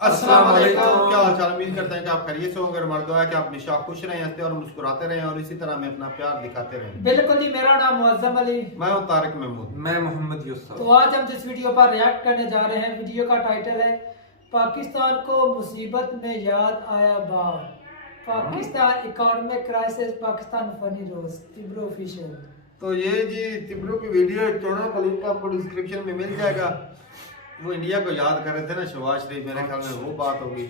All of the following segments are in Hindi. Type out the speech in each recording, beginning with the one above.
अस्सलाम वालेकुम। क्या हाल चाल? उम्मीद करते हैं कि आप खैरियत से होंगे। हमारी दुआ है कि आप हमेशा खुश रहें, हंसते और मुस्कुराते रहें और इसी तरह हमें अपना प्यार दिखाते रहें। बिल्कुल जी। मेरा नाम मुअज्जम अली, मैं हूं तारिक महमूद। मैं मोहम्मद यूसुफ। तो आज हम जिस वीडियो पर रिएक्ट करने जा रहे हैं, वीडियो का टाइटल है पाकिस्तान को मुसीबत में याद आया बाप, पाकिस्तान इकोनॉमिक क्राइसिस, पाकिस्तान फनी रोज, तिब्रो ऑफिशियल। तो ये जी तिब्रो की वीडियो चौड़ा लिंक आपको डिस्क्रिप्शन में मिल जाएगा। वो इंडिया को याद कर रहे थे ना शहबाज शरीफ, मेरे ख्याल में वो बात होगी।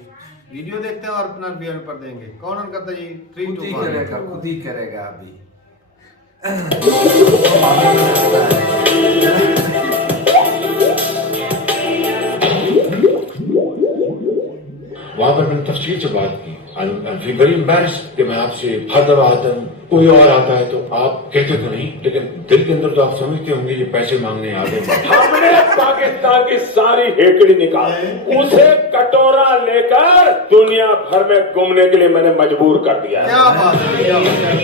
वीडियो देखते हैं और अपना रिव्यू पर देंगे। कौन ऑन करता है जी? 3 खुद 2 ही 1। करेगा, खुद ही करेगा अभी। वहां पर मैंने तफसील से बात की। आई फील वेरी एम्बैरेस्ड कि मैं आपसे हर दफा आता हूँ, कोई और आता है तो आप कहते तो नहीं, लेकिन दिल के अंदर तो आप समझते होंगे ये पैसे मांगने आ गए। हमने पाकिस्तान की सारी हेकड़ी निकाल उसे कटोरा लेकर दुनिया भर में घूमने के लिए मैंने मजबूर कर दिया है। क्या बात है, क्या बात है।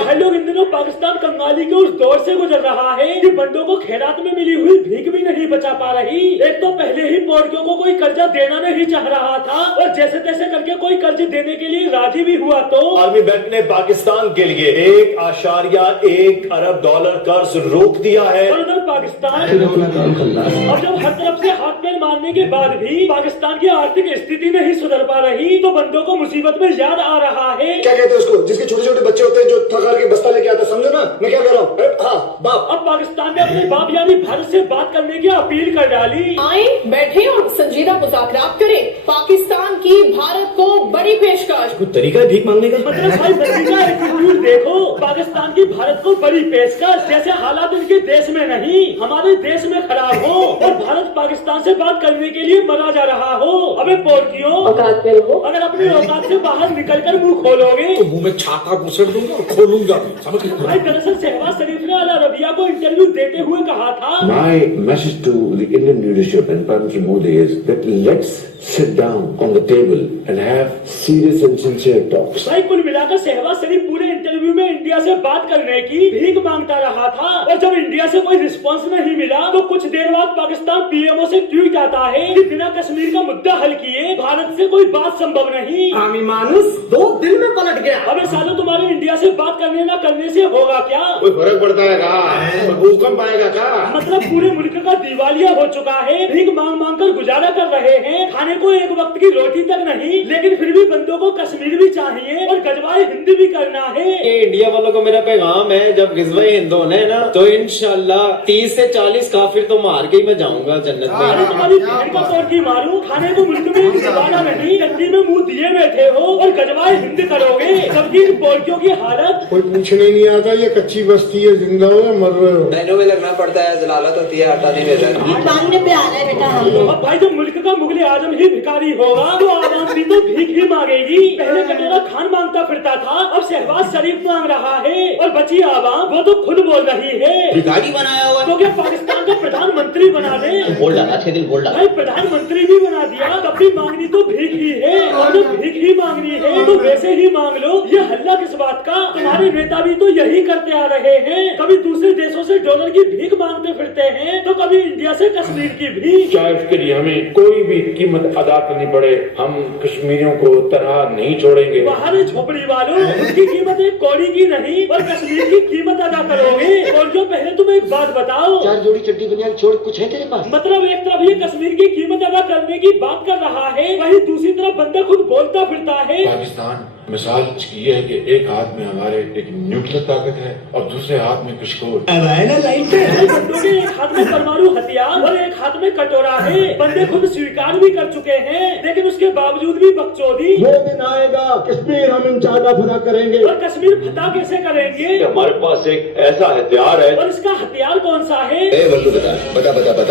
भाई लोग, इन दिनों पाकिस्तान कंगाली के उस दौर से गुजर रहा है कि बंदों को खैरात में मिली हुई भीख भी नहीं बचा पा रही। एक तो पहले ही पोर्टियों को कोई कर्जा देना नहीं चाह रहा था और जैसे तैसे करके कोई कर्ज देने के लिए राजी भी हुआ तो आर्मी बैंक ने पाकिस्तान के लिए 1.1 अरब डॉलर कर्ज रोक दिया है। और उधर पाकिस्तान अब जब हर तरफ से हाथ पैर मारने के बाद भी पाकिस्तान की आर्थिक स्थिति नहीं सुधर पा रही तो बंदों को मुसीबत में याद आ रहा है। क्या कहते हैं उसको, जिसके छोटे छोटे बच्चे होते हैं जो थका के बस्ता लेके आता, समझो ना मैं क्या कह रहा हूँ? हाँ, बाप। अब पाकिस्तान ने अपने बाप यानी भारत से बात करने की अपील कर डाली। आए बैठे और संजीदा मुज़ाकरात करें। पाकिस्तान की भारत को बड़ी पेशकश। कोई तरीका है भीख मांगने का? मतलब भाई बंदी का एटीट्यूड देखो। पाकिस्तान की भारत को बड़ी पेशकश, जैसे हालात इनके देश में नहीं हमारे देश में खराब हो और भारत पाकिस्तान से बात करने के लिए मरा जा रहा हो। अबे पोर्टियों, औकात में रहो। अगर अपनी औकात से बाहर निकल कर मुँह खोलोगे तो मुंह में छाता घुसेड़ दूंगा और खोलूंगा भी, समझ गए? भाई दरअसल शहबाज शरीफ ने अल अरबिया को इंटरव्यू देते हुए कहा था, My message to the Indian leadership and Prime Minister Modi is that let's sit down on the table and have serious and sincere talks. भाई कुल मिलाकर शहबाज शरीफ पूरे इंटरव्यू में इंडिया से बात करने की भीख मांगता रहा था और जब इंडिया से कोई रिस्पांस नहीं मिला तो कुछ देर बाद पाकिस्तान पीएमओ से ट्वीट आता है कि बिना कश्मीर का मुद्दा हल किए भारत से कोई बात संभव नहीं। आमी मानुस 2 दिन में पलट गया। अबे सालों, तुम्हारे इंडिया से बात करने न करने से होगा क्या? कोई फर्क पड़ता है क्या? भूकंप आएगा क्या? मतलब पूरे मुल्क का दिवालिया हो चुका है। भीख मांग मांग कर गुजारा कर रहे हैं, खाने को एक वक्त की रोटी तक नहीं, लेकिन फिर भी बंदों को कश्मीर भी चाहिए और गजवाए हिंद भी करना है। इंडिया वालों को मेरा पैगाम है, जब गिजवाई हिंद होना है ना तो इंशाल्लाह 30 से 40 काफिर तो मार के ही मैं जाऊंगा जन्नत में। अरे तुम्हारी बहन का तोड़ की मारूं, खाने को मुल्क में गुजारा नहीं, गद्दी में मुंह दिए बैठे हो और गजवाए हिंद करोगे। सबकी पोर्टियों की हालत कोई पूछने नहीं आता ये कच्ची बस्ती है, जिंदा हो या मर रहे हो। लाइनों में लगना पड़ता है, जलालत होती है, आटा नहीं मिलता। मांगने पे आ रहा है बेटा हम लोग। अब भाई जब मुल्क का मुगल आजम ही भिखारी होगा तो आवाम भी तो भीख ही मांगेगी। पहले कटोरा खान मांगता फिरता था, अब शहबाज शरीफ मांग रहा है और बची आवाम वो तो खुद बोल रही है। भिखारी बनाया हुआ तो क्या पाकिस्तान को प्रधानमंत्री बना दे? बोल डाला, अच्छे दिल बोल डाला। भाई प्रधानमंत्री भी बना दिया, तब भी मांगनी तो भीख ही है और जब भीख ही मांगनी है तो वैसे ही मांग लो। ये हल्ला किस बात का? तुम्हारे नेता भी तो यही करते आ रहे हैं, कभी दूसरे देशों से डॉलर की भीख मांगते फिरते हैं तो कभी इंडिया से कश्मीर की भीख। चाहे उसके लिए हमें कोई भी कीमत अदा करनी पड़े, हम कश्मीरियों को तरह नहीं छोड़ेंगे। बाहर झोपड़ी वालों, उसकी कीमत एक कौड़ी की नहीं और कश्मीर की कीमत अदा करोगे। और जो पहले तुम एक बात बताओ, 4 जोड़ी चड्डी बनियान छोड़ कुछ है तेरे पास? मतलब एक तरफ ये कश्मीर की कीमत अदा करने की बात कर रहा है, वहीं दूसरी तरफ बंदा खुद बोलता फिरता है। पाकिस्तान मिसाल इसकी ये है कि एक हाथ में हमारे एक न्यूक्लियर ताकत है और दूसरे हाथ में कुछ बंदों के एक हाथ में परमाणु हथियार और एक हाथ में कटोरा है। बंदे खुद स्वीकार भी कर चुके हैं, लेकिन उसके बावजूद भी बकचोदी। वो दिन आएगा कश्मीर हम इंशाअल्लाह फतह करेंगे। और कश्मीर फतह कैसे करेंगे? हमारे पास एक ऐसा हथियार है। और इसका हथियार कौन सा है? बल्लू बता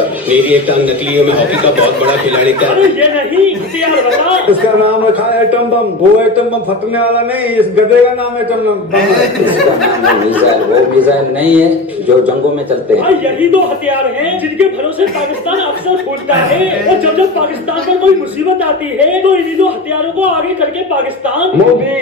मेरी एक टांग नकली है, मैं हॉकी का बहुत बड़ा खिलाड़ी था। अरे ये नहीं, हथियार बता। इसका नाम रखा है एटम बम। वो एटम बम फटने वाला नहीं, इस गधे का नाम एटम बम है। इसका नाम है मिसाइल। वो मिसाइल नहीं है जो जंगों में चलते हैं। यही 2 हथियार हैं जिनके भरोसे पाकिस्तान अक्सर फूटता है और जब जब पाकिस्तान में कोई मुसीबत आती है तो इन्हीं 2 हथियारों को आगे करके पाकिस्तान। मोदी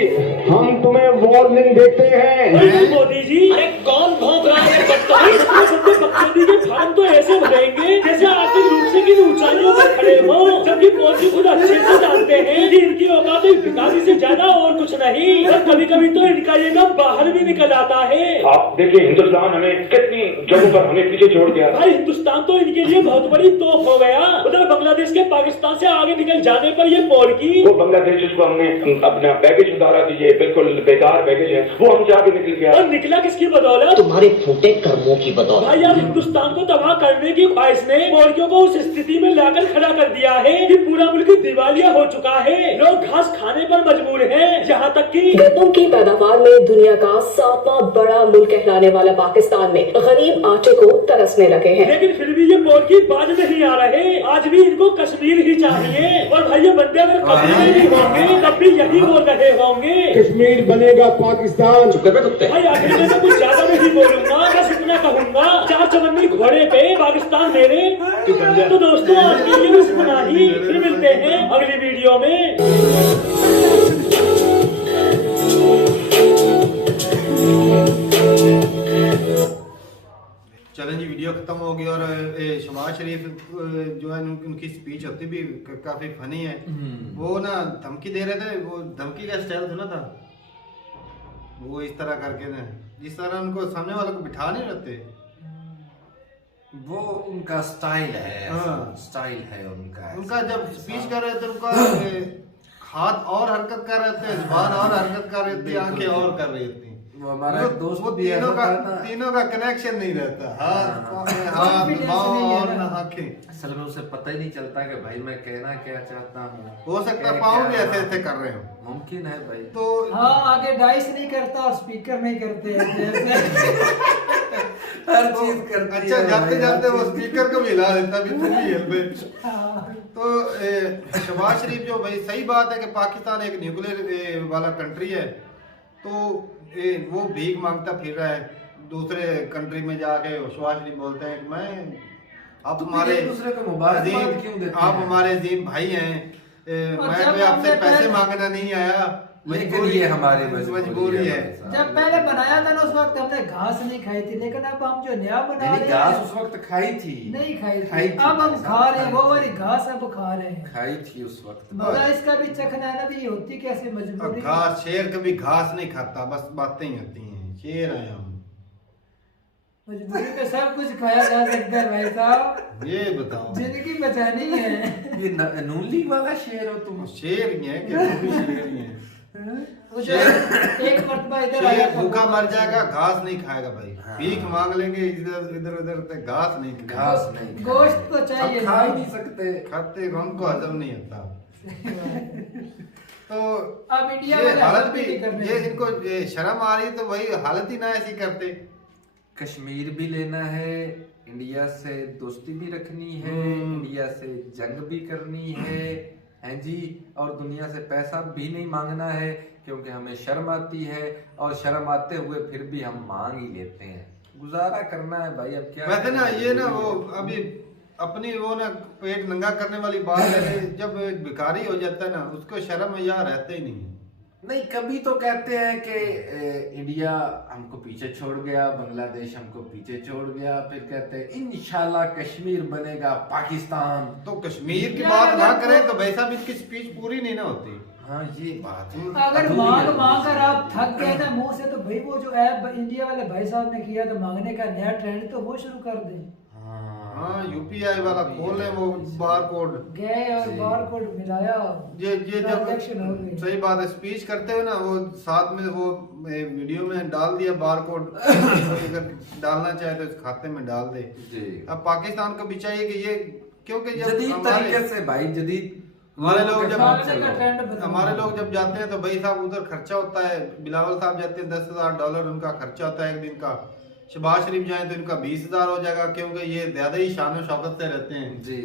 हम तुम्हें वार्निंग देते हैं। मोदी जी, अरे कौन भौंक रहा है? बकचोदी के फार्म तो ऐसे भरेंगे जैसे आर्थिक रूप से लेकिन ऊंचाइयों पर खड़े हो, जबकि मोदी खुद अच्छे से जानते हैं कि इनकी औकात एक भिखारी से ज्यादा और कुछ नहीं। और कभी कभी तो इनका ये दम बाहर भी निकल आता है। आप देखिए हिंदुस्तान हमें कितनी जगहों पर हमें पीछे छोड़ दिया। भाई हिंदुस्तान तो इनके लिए बहुत बड़ी तोप हो गया। उधर बांग्लादेश के पाकिस्तान से आगे निकल जाने पर ये पोरकी, वो बांग्लादेश जिसको हमने अपना बैगेज उतारा कि ये बिल्कुल बेकार बैगेज है, वो हम जाके निकल गया। और निकला किसकी बदौलत? तुम्हारे फूटे कर्मों की बदौलत। भाई यार हिंदुस्तान को तबाह करने की ख्वाहिश ने पोरकियों को उस स्थिति में लाकर खड़ा कर दिया है कि पूरा मुल्क दिवालिया हो चुका है। लोग घास खाने पर मजबूर हैं, यहाँ तक कि गन्नों की पैदावार में दुनिया का 7वां बड़ा मुल्क कहलाने वाला पाकिस्तान में गरीब आटे को तरसने लगे हैं। लेकिन फिर भी ये पोरकी बाज नहीं आ रहे। आज भी इनको कश्मीर ही चाहिए। और भाई ये बंदे अगर कश्मीर नहीं होंगे तब भी यही बोल रहे होंगे कश्मीर बनेगा पाकिस्तान। भाई आखिर में मैं कुछ ज्यादा नहीं बोलूंगा, बस इतना कहूंगा, 4 चवन्नी घोड़े पे पाकिस्तान मेरे। तो दोस्तों आज के लिए बस इतना ही। फिर मिलते हैं अगली वीडियो में। चलें जी, वीडियो खत्म हो गई। और शहबाज शरीफ जो है उनकी स्पीच होती भी काफी फनी है। वो ना धमकी दे रहे थे, वो धमकी का स्टाइल सुना था, वो इस तरह करके ना, जिस तरह उनको सामने वाले को बिठा नहीं रहते, वो उनका स्टाइल है। हाँ। स्टाइल है उनका। उनका जब स्पीच कर रहे थे उनका हाथ और हरकत कर रहे थे, जुबान और हरकत कर रही थी, आंखें और कर रही थी। वो हमारा एक दोस्त वो भी ऐसा था ना। तीनों का कनेक्शन नहीं रहता, हाथ Confidence पाँव नहीं है और ना। आंखें। असल में उसे पता ही नहीं चलता कि भाई मैं कहना क्या चाहता हूँ। हो सकता है क्या पाँव भी क्या ऐसे ऐसे कर रहे हो। मुमकिन है भाई। तो हाँ, आगे डाइस नहीं करता और स्पीकर नहीं करते हैं हर चीज करती अच्छा, है जाते भाई, जाते हर वो चीज। स्पीकर को भी हिला देता भी तुम ही हिल पे। हाँ। तो शहबाज शरीफ जो भाई सही बात है कि पाकिस्तान एक न्यूक्लियर वाला कंट्री है, तो वो भीख मांगता फिर रहा है दूसरे कंट्री में जाके। शहबाज शरीफ बोलते हैं कि मैं आप तो हमारे एक दूसरे को मुबारकबाद क्यों देते आप हैं? हमारे अजीम भाई हैं, मैं जब कोई आपसे हमने पैसे पहले- मांगना नहीं आया, लेकिन ये हमारी मजबूरी है। जब पहले बनाया था ना उस वक्त हमने घास नहीं खाई थी, लेकिन अब हम जो नया बना नहीं, रहे घास हैं उस वक्त खाई थी। नहीं खाई खाई थी, थी, अब हम भाई खा साहब, रहे हैं, खाई वो वाली थी। घास अब खा रहे हैं। खाई थी उस वक्त। मजा इसका भी चखना है ना, भी ये होती कैसे मजबूरी। घास, शेर कभी घास नहीं खाता, बस बातें ही होती हैं। शेर हैं हम, मजबूरी पे सब कुछ खाया जा सकता है भाई साहब, ये बताओ। जिंदगी बचानी है। ये नूली वाला शेर हो तुम। शेर ही है कि तुम भी शेर ही हैं? वो जो एक मरतबा इधर आया शेर था, भूखा मर जाएगा, घास नहीं खाएगा भाई। हाँ। भीख मांग लेंगे इधर इधर उधर से, घास नहीं खाएगा। घास नहीं खाई। गोश्त तो चाहिए हम खा ही ना। नहीं सकते। खाते हमको हजम नहीं होता। तो अब इंडिया ये वाले हालत हजम भी, नहीं करने ये देंगे। इनको ये शर्म आ रही है, तो वही हालत ही ना ऐसी करते। कश्मीर भी लेना है, इंडिया से दोस्ती भी रखनी है, इंडिया से जंग भी करनी है जी, और दुनिया से पैसा भी नहीं मांगना है क्योंकि हमें शर्म आती है, और शर्म आते हुए फिर भी हम मांग ही लेते हैं। गुजारा करना है भाई, अब क्या वैसे ना करें? ये ना वो अभी अपनी वो ना पेट नंगा करने वाली बात है। जब एक भिखारी हो जाता है ना, उसको शर्म या रहते ही नहीं है। नहीं, कभी तो कहते हैं कि इंडिया हमको पीछे छोड़ गया, बांग्लादेश हमको पीछे छोड़ गया, फिर कहते हैं इंशाल्लाह कश्मीर बनेगा पाकिस्तान। तो कश्मीर की बात ना करें तो वैसा भी इसकी स्पीच पूरी नहीं ना होती। हाँ, ये बात है। अगर अधूरी मांग है। मांग कर आप थक गए ना मुंह से, तो भाई वो जो ऐप इंडिया वाले भाई साहब ने किया था मांगने का नया ट्रेंड, तो वो शुरू कर दें। हाँ, यूपीआई वाला खोल ले वो बार कोड, गए और बार कोड मिलाया, ये ट्रांजैक्शन हो गई। जब सही बात है, स्पीच करते हुए ना वो साथ में वो वीडियो में डाल दिया बार कोड। अगर डालना चाहे तो इस खाते में डाल दे। जी। अब पाकिस्तान को भी चाहिए कि ये, क्योंकि जब जदीद तरीके से भाई, जदीद हमारे लोग जब भागने का ट्रेंड बदल हमारे लोग जब जाते हैं तो भाई साहब उधर खर्चा होता है। बिलावल साहब जाते हैं, $10,000 उनका खर्चा होता है एक दिन का। शहबाज शरीफ जाए तो इनका 20,000 हो जाएगा, क्योंकि ये ज्यादा ही शान और शौकत से रहते हैं जी।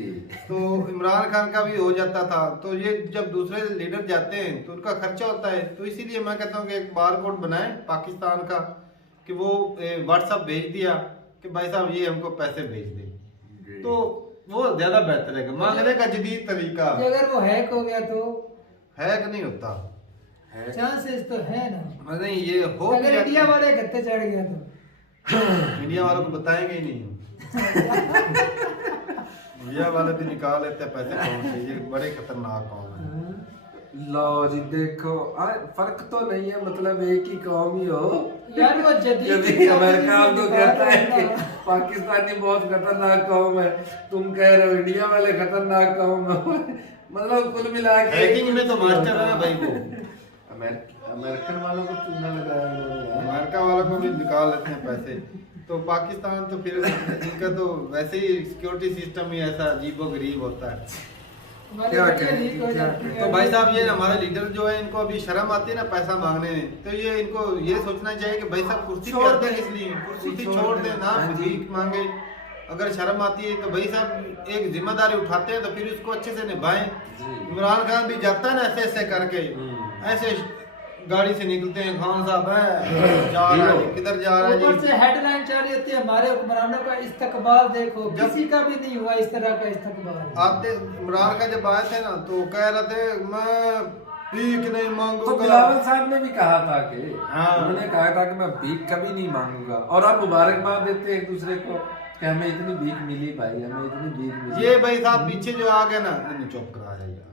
तो इमरान खान का भी हो जाता था। तो ये जब दूसरे लीडर जाते हैं तो उनका खर्चा होता है। तो इसीलिए मैं कहता हूँ कि एक बार कोड बनाए पाकिस्तान का, कि वो व्हाट्सएप भेज दिया कि भाई साहब ये हमको पैसे भेज दे, तो वो ज्यादा बेहतर है। मांगने का जदीद तरीका। अगर वो हैक हो गया तो हैक नहीं होता, चांसेस तो है ना। नहीं ये हो अगर गया, इंडिया वाले गत्ते चढ़ गया तो इंडिया वालों को बताएंगे ही नहीं। इंडिया वाले भी निकाल लेते हैं पैसे कौन से, ये बड़े खतरनाक कौन है। लो जी देखो फर्क तो नहीं है, मतलब एक ही कौम ही हो यार वो जदीद यदि अमेरिका आपको कहता है कि पाकिस्तानी बहुत खतरनाक कौम है, तुम कह रहे हो इंडिया वाले खतरनाक कौम है। मतलब कुल मिला के हैकिंग में तो मास्टर है भाई वो। अमेरिकन वालों को चूना लगाया उन्होंने। अमेरिका वालों को भी निकाल लेते हैं पैसे। तो पाकिस्तान तो फिर इनका तो वैसे ही सिक्योरिटी सिस्टम ही ऐसा अजीबोगरीब होता है। क्या करें? तो भाई साहब ये हमारे लीडर जो है इनको अभी शर्म आती है ना पैसा मांगने में, तो ये इनको ये सोचना चाहिए कि भाई साहब कुर्सी पे आते हैं इसलिए कुर्सी छोड़ दे ना, भीख मांगे। अगर शर्म आती है तो भाई साहब एक जिम्मेदारी उठाते हैं तो फिर उसको अच्छे से निभाएं। इमरान खान भी जाता है ना ऐसे ऐसे करके, ऐसे गाड़ी से निकलते हैं, खान साहब है जा रहा है, किधर जा रहा है ऊपर जी। से हेडलाइन चल रही होती है हमारे हुक्मरानों का इस्तकबाल देखो, किसी का भी नहीं हुआ इस तरह का इस्तकबाल। आते इमरान का जब आए थे ना तो कह रहे थे मैं भीख नहीं तो मांगूंगा। बिलावल साहब ने भी कहा था कि हाँ। उन्होंने कहा था कि मैं भीख कभी नहीं मांगूंगा, और अब मुबारकबाद देते एक दूसरे को कि हमें इतनी भीख मिली भाई, हमें इतनी भीख मिली। ये भाई साहब पीछे जो आ गए ना इन्हें चुप करा है यार।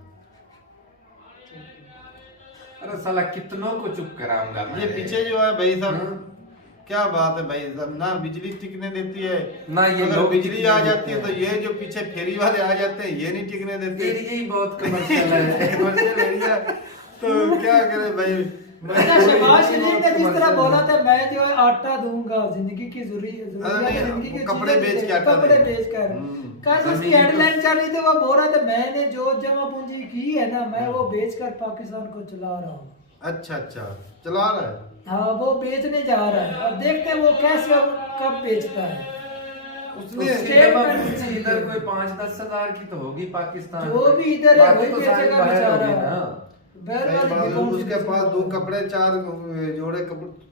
अरे साला कितनों को चुप कराऊंगा मैं। ये पीछे जो है भाई साहब क्या बात है भाई साहब, ना बिजली टिकने देती है ना ये अगर लोग बिजली टिकने आ जाती है देते तो ये जो पीछे फेरी वाले आ जाते हैं ये नहीं टिकने देते। एरिया ही बहुत कमर्शियल है। कमर्शियल एरिया, तो क्या करे भाई। शहबाज शरीफ ने जिस तरह बोला था मैं जो है आटा दूंगा, जिंदगी की नहीं, वो कपड़े बेच के आटा कपड़े देंगे। बेच कर कैसे उसकी हेडलाइन चल रही थी, वो बोल रहा था मैंने जो जमा पूंजी की है ना मैं वो बेचकर पाकिस्तान को चला रहा हूँ। अच्छा अच्छा चला रहा है। हाँ वो बेचने जा रहा है, और देखते हैं वो कैसे और कब बेचता है। उसने इधर कोई 5-10 हजार की तो होगी पाकिस्तान, जो भी इधर है वही तो सारी बेचेगा बाहर बेचारा। होगी ना। सही बात है, उसके पास 2 कपड़े 4 जोड़े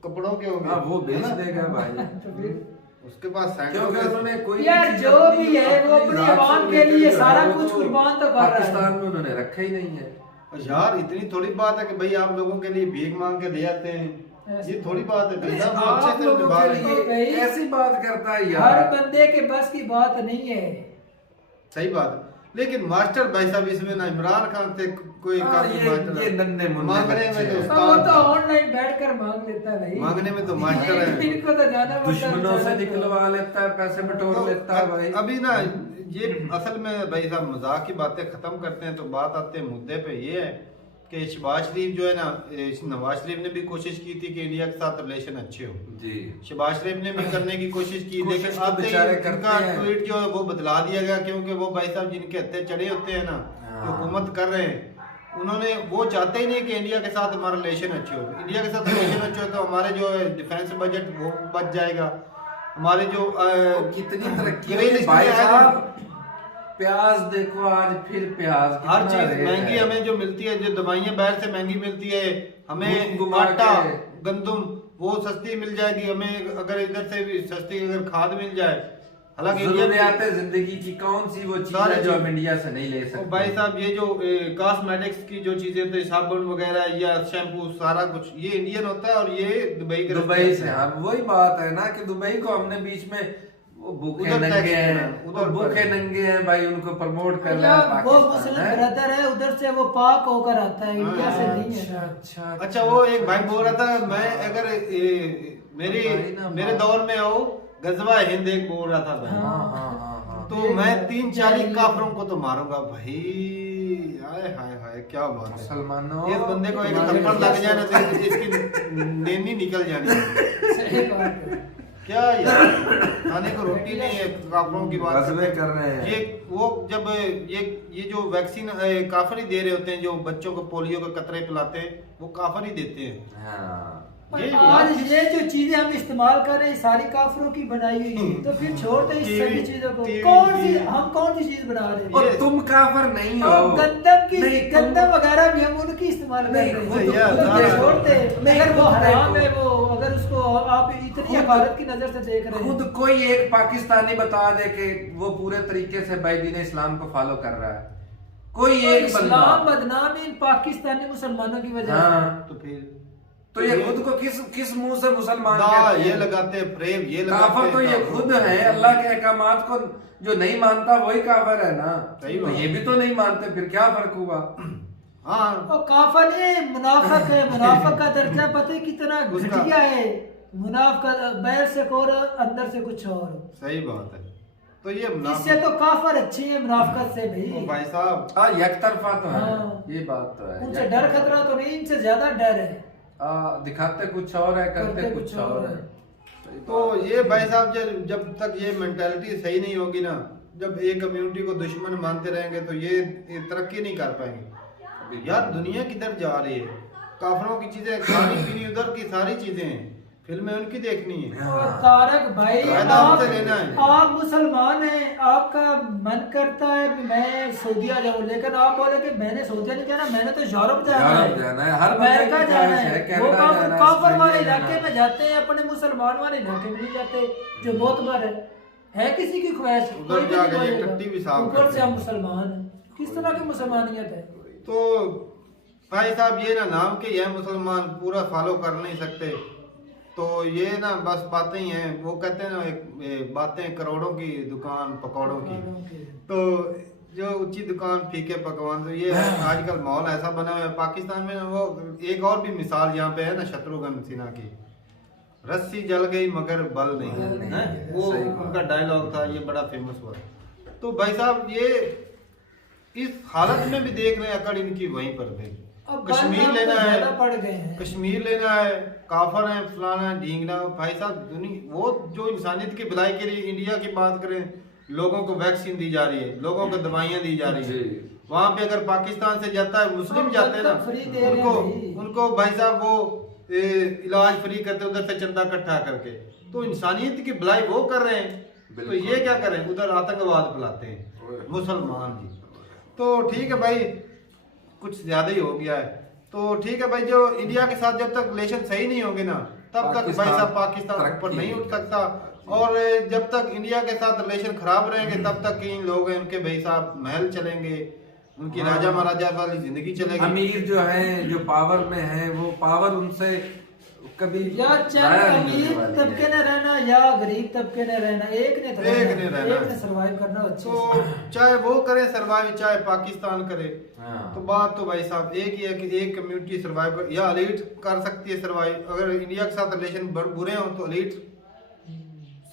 कपड़ों के होंगे। हाँ वो बेच देगा भाई। उसके पास क्योंकि उन्होंने कोई यार चीज़ जो अपनी भी है वो अपनी आवाम के लिए सारा कुछ कुर्बान तो कर रहा है। पाकिस्तान में उन्होंने रखा ही नहीं है यार। इतनी थोड़ी बात है कि भाई आप लोगों के लिए भीख मांग के ले आते हैं, ये थोड़ी बात है भाई साहब। आप अच्छे से लोगों निभा के रहे हैं। लिए कैसी बात करता है यार। हर बंदे के बस की बात नहीं है। सही बात है, लेकिन मास्टर भाई साहब इसमें ना इमरान खान से कोई काफी मास्टर ये नन्हे मुन्ने मांगने में बच्चे तो हैं। वो तो उस्ताद, ऑनलाइन बैठकर मांग लेता है भाई, मांगने में तो मास्टर है। इनको तो जाना पड़ता है दुश्मनों से बेचारा। निकलवा लेता है, पैसे बटोर तो लेता है भाई। अभी ना ये असल में भाई साहब मजाक की बातें खत्म करते हैं तो बात आते हैं मुद्दे पे। ये है कि शहबाज शरीफ जो है ना, नवाज शरीफ ने भी कोशिश की थी कि इंडिया के साथ रिलेशन अच्छे हो जी। शहबाज शरीफ ने भी करने की कोशिश की, कोशिश लेकिन तो अब बेचारे इनका करते हैं। ट्वीट जो है वो बदला दिया गया, क्योंकि वो भाई साहब जिनके हत्थे चढ़े होते हैं ना हाँ। हुकूमत कर रहे हैं, उन्होंने वो चाहते ही नहीं कि इंडिया के साथ हमारा रिलेशन अच्छे हो। इंडिया के साथ रिलेशन अच्छे हो तो हमारे जो है डिफेंस बजट वो बच जाएगा, हमारे जो कितनी तरक्की ग्रीन हुई भाई लिस्ट में साहब। प्याज देखो आज फिर प्याज हर कितना चीज रेट महंगी है। हमें जो मिलती है, जो दवाइयाँ बाहर से महंगी मिलती है, हमें घुमा आटा के। गंदुम वो सस्ती मिल जाएगी हमें, अगर इधर से भी सस्ती अगर खाद मिल जाए। हालांकि इंडिया में जरूरियात जिंदगी की कौन सी वो चीज है जो हम इंडिया से नहीं ले और सकते। भाई साहब ये जो कॉस्मेटिक्स की जो चीजें तो साबुन वगैरह या शैम्पू सारा कुछ ये इंडियन होता है और ये दुबई के दुबई से। हाँ वही बात है ना कि दुबई को हमने बीच में वो भूखे उधर नंगे टैक्स हैं, देना, उधर वो भूखे पर। नंगे हैं भाई, उनको प्रमोट कर रहा है वो पाकिस्तान मुस्लिम है। ब्रदर है, उधर से वो पाक होकर आता है, इंडिया से नहीं है ना। अच्छा वो एक भाई बोल रहा था मैं अगर मेरे दौर में हो गजवा हिंद एक बोल रहा था भाई, हाँ। तो मैं 3-4 काफरों को तो मारूंगा भाई। हाय हाय हाय क्या बात है। मुसलमानों इस बंदे को एक थप्पड़ लग जाए ना तो इसकी नेनी निकल जानी है। सही बात है। क्या यार खाने को रोटी नहीं है, काफरों की बात गजबे कर रहे हैं। ये वो जब ये जो वैक्सीन काफर ही दे रहे होते हैं, जो बच्चों को पोलियो के कतरे पिलाते हैं वो काफर ही देते हैं। हाँ। ये आज ये जो चीजें हम इस्तेमाल कर रहे हैं सारी काफरों की बनाई हुई है, तो फिर छोड़ते इस सभी चीजों को। कौन सी चीज बना रहे हैं? और तुम काफर नहीं हो। और गंदम की नहीं, गंदम वगैरह भी हम उनकी इस्तेमाल कर रहे हैं, नहीं, तो छोड़ते नहीं, अगर वो खुद हराम है, देखो। वो अगर उसको आप इतनी हकारत की नजर से देख रहे हैं। खुद कोई एक पाकिस्तानी बता दे कि वो पूरे तरीके से भाई दीन इस्लाम को फॉलो कर रहा है, कोई एक बंदा। इस्लाम बदनाम इन पाकिस्तानी मुसलमानों की वजह से। हाँ तो फिर तो ये खुद को किस मुंह से मुसलमान दा कहते ये हैं? लगाते हैं, फ्रेम ये काफर लगाते तो हैं, ये काफर। खुद है, अल्लाह के अहकामात को जो नहीं मानता वही काफर है ना। सही तो बात। ये भी तो नहीं मानते, फिर क्या फर्क हुआ? हाँ और काफर नहीं, मुनाफिक है। मुनाफिक का दर्जा पता है कितना उसका- घटिया है। मुनाफिक बाहर से और अंदर से कुछ और। सही बात है। तो ये इससे तो काफर अच्छी है मुनाफिकत से ओ भाई। भाई साहब, हाँ, एक तरफा तो है, हाँ। ये बात तो है। उनसे एक डर तरफा। खतरा तो नहीं, इनसे ज्यादा डर है। दिखाते कुछ और है, करते कुछ और है। तो ये भाई साहब जब तक ये मेंटालिटी सही नहीं होगी ना, जब एक कम्युनिटी को दुश्मन मानते रहेंगे तो ये तरक्की नहीं कर पाएंगे। यार दुनिया किधर जा रही है? काफरों की चीजें खानी पीनी उधर की सारी चीजें हैं, फिल्में उनकी देखनी है। और तारक भाई, फायदा हमसे लेना है। आप मुसलमान हैं, आपका मन करता है कि मैं सऊदीया जाऊं, लेकिन आप बोले कि मैंने सऊदीया नहीं जाना, मैंने तो यूरोप जाना यूरोप जाना है, हर बंदे अमेरिका की जाना ख्वाहिश है, है। कनाडा वो जाना है, काफर वाले ऑस्ट्रेलिया इलाके जाना में जाते हैं, अपने मुसलमान वाले इलाके में नहीं जाते जो मोतबर है किसी की ख्वाहिश। उधर कोई भी जाके नहीं ये बोलेगा। टट्टी भी साफ ऊपर करते से हम हैं। मुसलमान हैं, किस तरह की मुसलमानियत है? तो भाई साहब ये ना नाम के ये मुसलमान पूरा फॉलो कर नहीं सकते, तो ये ना बस बातें ही हैं। वो कहते हैं ना एक बातें करोड़ों की दुकान पकौड़ों की। तो जो ऊंची दुकान फीके पकवान, तो ये आजकल माहौल ऐसा बना हुआ है पाकिस्तान में ना। वो एक और भी मिसाल यहाँ पे है ना, शत्रुघ्न सिन्हा की, रस्सी जल गई मगर बल नहीं है, वो सही बात। उनका डायलॉग था, ये बड़ा फेमस हुआ। तो भाई साहब ये इस हालत में भी देख रहे हैं, अकड़ इनकी वहीं पर थे। अब कश्मीर लेना है, ज्यादा पड़ गए हैं। कश्मीर लेना है, काफर है, फलाना है, ढींगना। भाई साहब दुनिया वो जो इंसानियत की भलाई के लिए इंडिया की बात करें, लोगों को वैक्सीन दी जा रही है, लोगों को दवाइयां दी जा रही है। वहां पे अगर पाकिस्तान से जाता है, मुस्लिम जाते हैं ना, फ्री दे रहे हैं भाई। उनको भाई साहब वो इलाज फ्री करते, उधर से चंदा इकट्ठा करके। तो इंसानियत की भलाई वो कर रहे हैं, तो ये क्या करें, उधर आतंकवाद फैलाते हैं मुसलमान जी। तो ठीक है भाई, कुछ ज्यादा ही हो गया है। तो ठीक है भाई, जो इंडिया के साथ जब तक रिलेशन सही नहीं होंगे ना, तब तक भाई साहब पाकिस्तान ऊपर नहीं उठ सकता। और जब तक इंडिया के साथ रिलेशन खराब रहेंगे, तब तक इन लोग हैं उनके भाई साहब महल चलेंगे, उनकी राजा महाराजा वाली जिंदगी चलेगी। अमीर जो है, जो पावर में है, वो पावर उनसे कभी या चाहे जाया नहीं अमीर होने वाली तबके है। ने रहना या गरीब तबके ने रहना, एक ने तो एक ने रहना। एक ने सर्वाइव करना अच्छे तो से। चाहे वो करे सर्वाइव, चाहे पाकिस्तान करे, हाँ। तो बात तो भाई साहब एक ही है कि एक कम्युनिटी सर्वाइव कर, या एलीट कर सकती है सर्वाइव। अगर इंडिया के साथ रिलेशन बुरे हों तो एलीट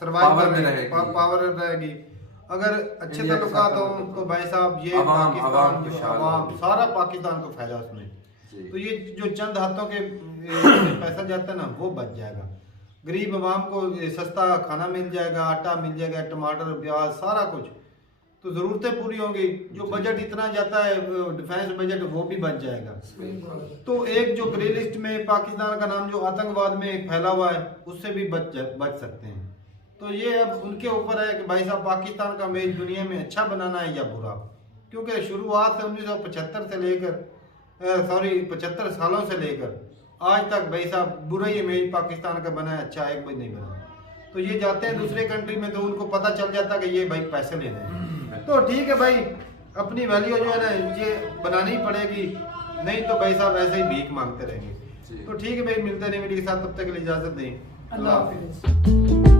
सर्वाइव पावर में कर रहेगी। पावर रहेगी। अगर अच्छे इंडिया के तल्लुकात साथ हों तो भाई साहब ये अवाम पाकिस्तान जो खुशहाल अवाम, होगी। सारा पाकिस्तान को फायदा उसमें। जी। तो ये जो चंद हाथों के पैसा जाता है ना, वो बच जाएगा। गरीब अवाम को सस्ता खाना मिल जाएगा, आटा मिल जाएगा, टमाटर प्याज सारा कुछ, तो जरूरतें पूरी होंगी। जो बजट इतना जाता है डिफेंस बजट, वो भी बच जाएगा। तो एक जो ग्रे लिस्ट में पाकिस्तान का नाम जो आतंकवाद में फैला हुआ है, उससे भी बच सकते हैं। तो ये अब उनके ऊपर है कि भाई साहब पाकिस्तान का इमेज दुनिया में अच्छा बनाना है या बुरा। क्योंकि शुरुआत से 1975 से लेकर 75 सालों से लेकर आज तक भाई साहब बुरा ही इमेज पाकिस्तान का बना है, अच्छा एक भी नहीं बना। तो ये जाते हैं दूसरे कंट्री में, तो उनको पता चल जाता कि ये भाई पैसे लेने हैं। तो ठीक है भाई, अपनी वैल्यू जो है ना ये बनानी पड़ेगी, नहीं तो भाई साहब ऐसे ही भीख मांगते रहेंगे। तो ठीक है भाई, मिलते हैं नई वीडियो के साथ, तब तक के लिए इजाजत दें। अल्लाह हाफिज।